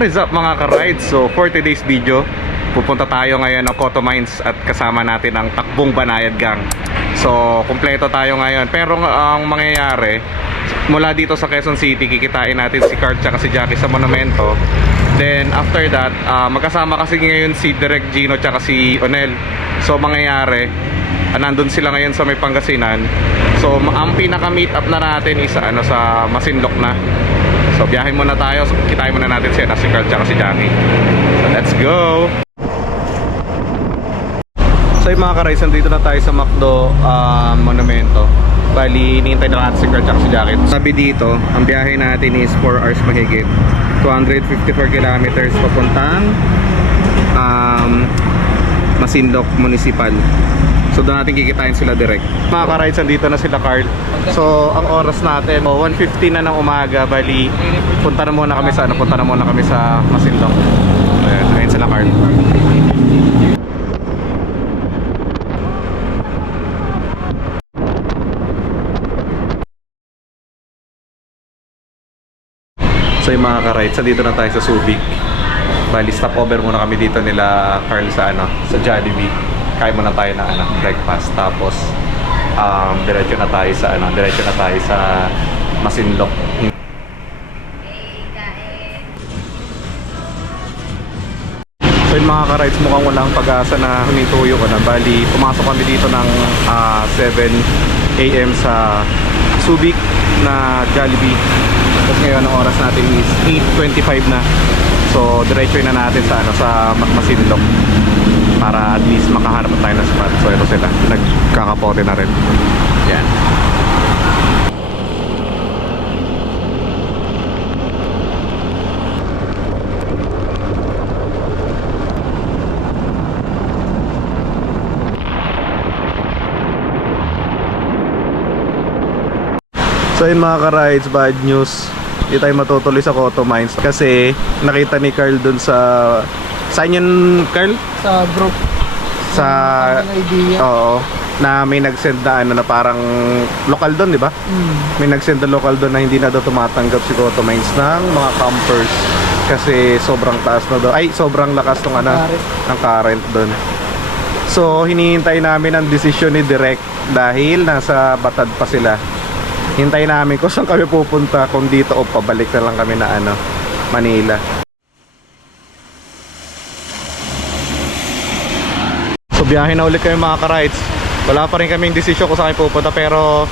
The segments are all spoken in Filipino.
What is up mga ka-rides? So for today's video, pupunta tayo ngayon ng Coto Mines at kasama natin ang Takbong Banayad Gang. So kumpleto tayo ngayon. Pero ang mangyayari, mula dito sa Quezon City, kikitain natin si Carl at si Jackie sa Monumento. Then after that, magkasama kasi ngayon si Direk Gino at si Onel. So mangyayari, nandun sila ngayon sa may Pangasinan. So ang pinaka-meet up na natin is sa Masinloc na. So biyahin muna tayo, so, kitain muna natin si Carl at si Jackie. So let's go! So yung mga ka-rides, nandito na tayo sa McDo Monumento. Bali, hinihintay na natin si Carl at si Jackie. Sabi dito, ang biyahe natin is 4 hours mahigit. 254 kilometers papuntang Masinloc Municipal. So doon natin kikitain sila direct. Mga ka-rides, nandito na sila Carl. So ang oras natin 1:15 na ng umaga. Bali, punta na muna kami sa Masinloc. Ayun sila Carl. So yung mga ka-rides, nandito na tayo sa Subic. Bali, stopover muna kami dito nila Carl sa Jollibee. Kain muna tayo ng breakfast, tapos diretso na tayo sa Masinloc. So yung mga ka-rides, mukhang walang pag-asa na humintuyo ko na. Bali, pumasok kami dito ng 7 AM sa Subic na Jollibee. Tapos ngayon ang oras natin is 8:25 na. So diretso na natin sa Masinloc para at least makahanap tayo ng spot. So ito sila, nagkakapote na rin. Yan. So yun mga ka-rides, bad news. Hindi tayo matutuloy sa Coto Mines kasi nakita ni Carl dun sa... Saan yun, Carl? Sa group. Sa... idea. Oo. Na may nag-send na parang local doon, di ba? May nag-send na local doon na hindi na daw tumatanggap si Coto Mines ng mga campers kasi sobrang taas na daw. Ay, sobrang lakas ng ng current doon. So, hinihintay namin ang desisyon ni Direk dahil nasa Batad pa sila. Hintay namin kung saan kami pupunta, kung dito o pabalik na lang kami na Manila. So biyahe na ulit kami mga ka-rides. Wala pa rin kaming desisyon kung saan kami pupunta, pero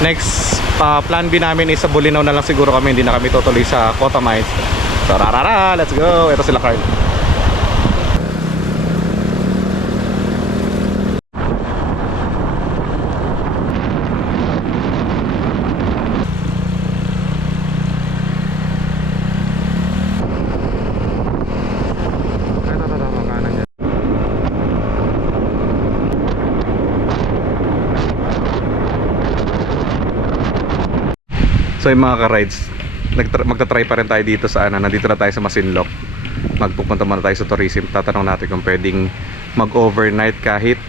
next plan B namin is sa Bulinaw na lang siguro kami. Hindi na kami tutuloy sa Coto Mines. So rarara, let's go! Ito sila Carl. So yung mga ka-rides, magta-try pa rin tayo dito sa nandito na tayo sa Masinloc. Magpupunta muna tayo sa tourism. Tatanong natin kung pwedeng mag-overnight kahit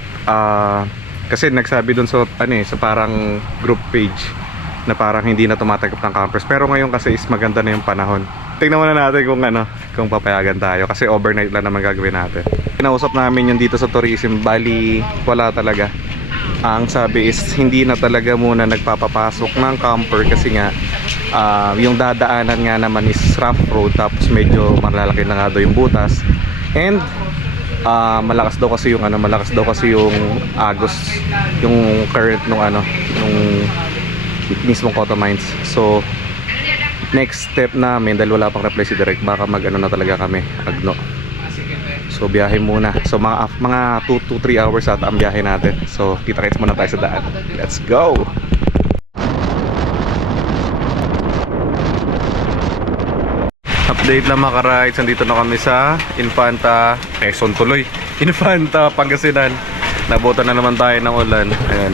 kasi nagsabi dun sa sa parang group page na parang hindi na tumatanggap ng campers. Pero ngayon kasi is maganda na yung panahon. Tingnan muna natin kung papayagan tayo kasi overnight lang naman gagawin natin. Kinausap namin yung dito sa tourism, bali wala talaga. Ang sabi is hindi na talaga muna nagpapapasok ng camper kasi nga yung dadaanan nga naman is rough road, tapos medyo malalaki na nga daw yung butas, and malakas daw kasi yung agos, yung current nung mismong Coto Mines. So next step namin, dahil wala pang reply si Direk, baka na talaga kami Agno. So biyahe muna. So mga 2 to 3 hours ata ang biyahe natin. So kita-kits muna tayo sa daan. Let's go! Update lang mga ka-rides. Nandito na kami sa Infanta, Quezon tuloy. Infanta, Pangasinan. Nabutan na naman tayo ng ulan. Ayan.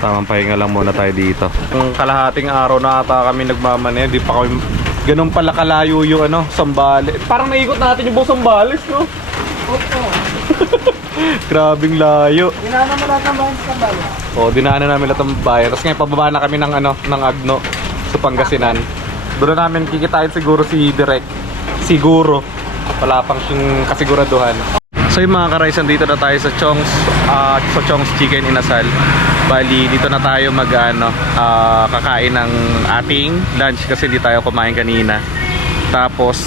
Tamang pahinga lang muna tayo dito. Ang kalahating araw na ata kami nagmamaneho. Di pa kami ganun pala kalayo yung Sambales. Parang naikot natin yung buong Sambales, no? Opo. Grabing layo. Dinaanan mo lahat ng bayan sa Sambales? Oo, dinaanan namin lahat ng bayan. Tapos ngayon pababa na kami ng Agno sa Pangasinan. Doon na namin kikitain siguro si Direk siguro. Wala pang yung kasiguraduhan. So yung mga ka-rides, dito na tayo sa Chong's Chicken Inasal. Bali, dito na tayo kakain ng ating lunch kasi hindi tayo kumain kanina. Tapos,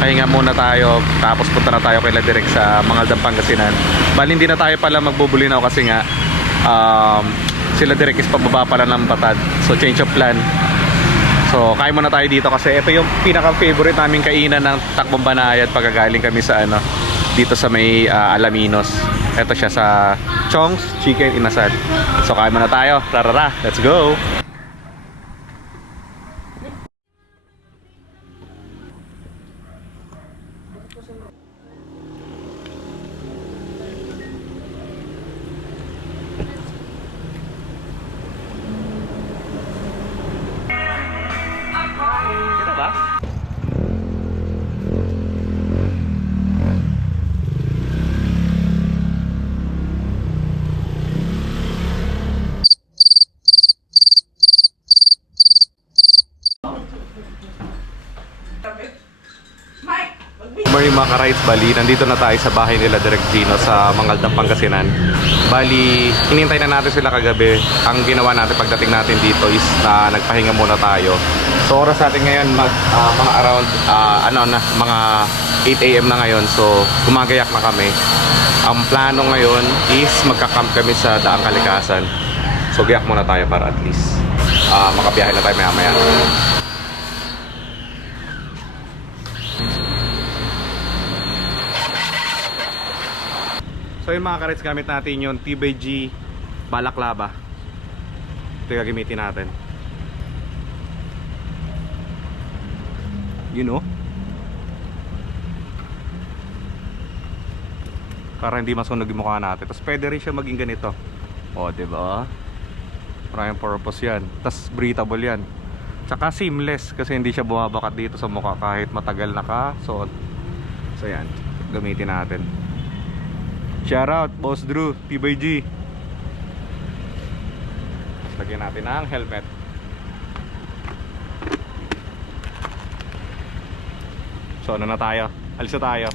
pahinga muna tayo. Tapos punta na tayo kay Direk sa Mangaldang, Pangasinan. Bali, hindi na tayo pala magbubulinaw kasi nga sila Direk is pababa pala ng Batad. So, change of plan. So, kain muna tayo dito kasi ito yung pinaka-favorite naming kainan ng Takbong Banayad pagkagaling kami sa dito sa may Alaminos. Ito siya sa Chong's Chicken Inasal. So, kain muna tayo. Tara, let's go! Kita ba? Morning mga ka-rides, bali nandito na tayo sa bahay nila Direk Gino sa Mangaldang, Pangasinan. Bali, hinintay na natin sila kagabi. Ang ginawa natin pagdating natin dito is nagpahinga muna tayo. So oras natin ngayon mga around mga 8 AM na ngayon. So gumagayak na kami. Ang plano ngayon is magka-camp kami sa Daang Kalikasan. So gayak muna tayo para at least makabiyahe na tayo maya-maya. So yung mga ka-rides, gamit natin yung TBG Balaklava. Ito yung gagamitin natin. You know? Para hindi masunog yung mukha natin. Tapos pwede rin siya maging ganito. O, diba? Maraming purpose yan. Tapos breathable yan. Tsaka seamless kasi hindi siya bumabakat dito sa mukha kahit matagal nakasuot. So yan, gamitin natin. Shout out, Boss Drew, TBG. Lagyan natin ang helmet. So ano na tayo? Alis na tayo.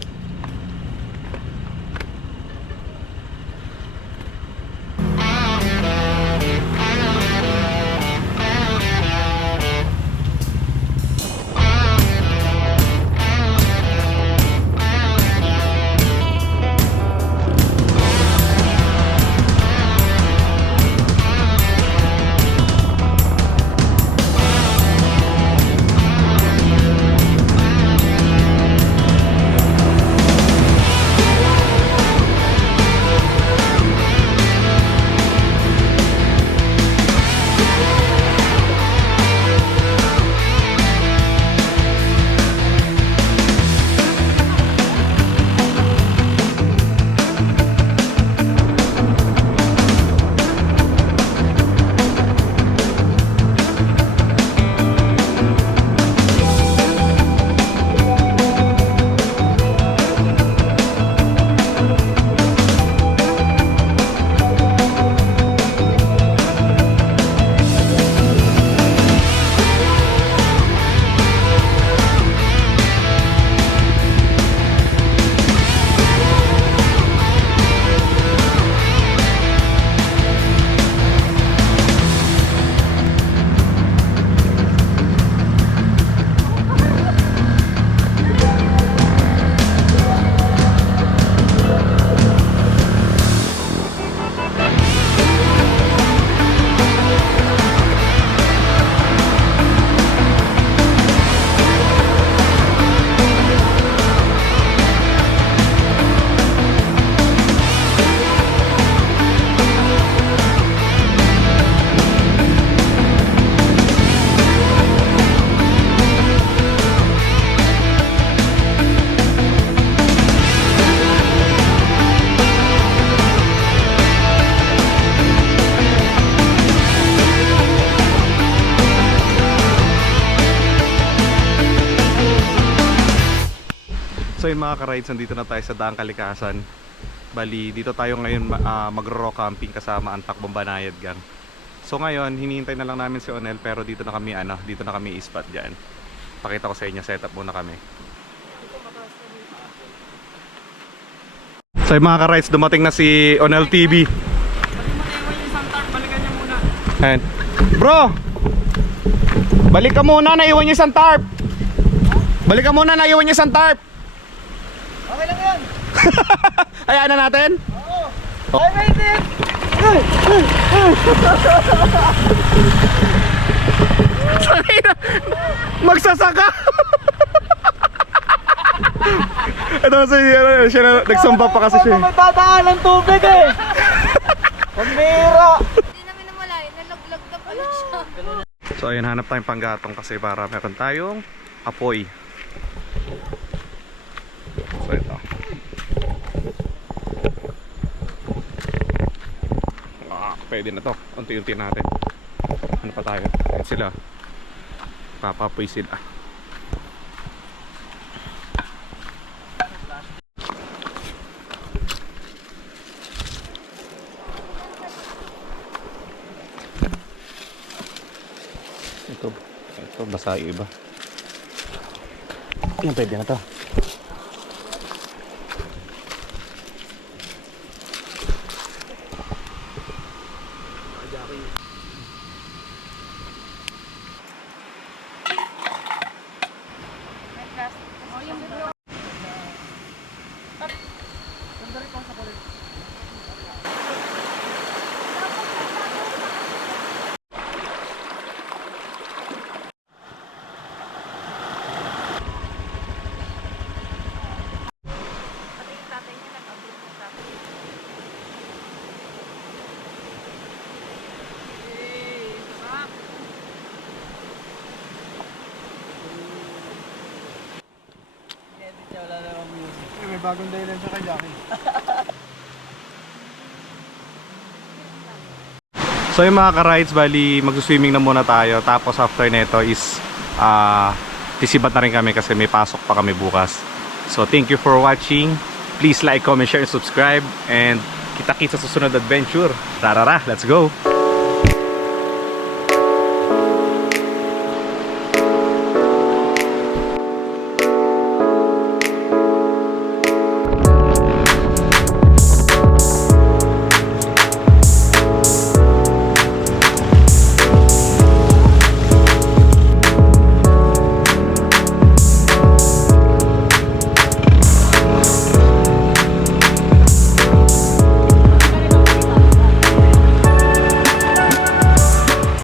So yun mga ka-rides, nandito na tayo sa Daang Kalikasan. Bali, dito tayo ngayon magro-rock camping kasama ang Takbong Banayad Gang. So ngayon, hinihintay na lang namin si Onel pero dito na kami ispat diyan. Pakita ko sa inyo, setup muna kami. So yung mga ka-rides, dumating na si Onel TV. Ayan. Bro! Balik ka muna, naiwan niyo isang tarp. Balik ka muna, naiwan niyo isang tarp. Okay lang yan. Hayaan na natin. Oo. Ay, wait it. Magsasaka. Ito kasi siya na, nagsamba pa kasi siya. May dadaan ng tubig eh. Pambira. Hindi namin namalayan, nalaglag na pala siya. So ayun, hanap tayong panggatong kasi para meron tayong apoy. So ito. Pwede na to. Unti-unti natin. Ano pa tayo? Ayan sila. Papapoy sila. Ito basa yung iba. Yan, pwede na to. May bagong dahilan siya kay Jackie. So yung mga ka-rides, bali magsuswimming na muna tayo. Tapos after nito is tisibat na rin kami kasi may pasok pa kami bukas. So thank you for watching. Please like, comment, share, and subscribe. And kita-kits sa susunod adventure. Rarara, let's go!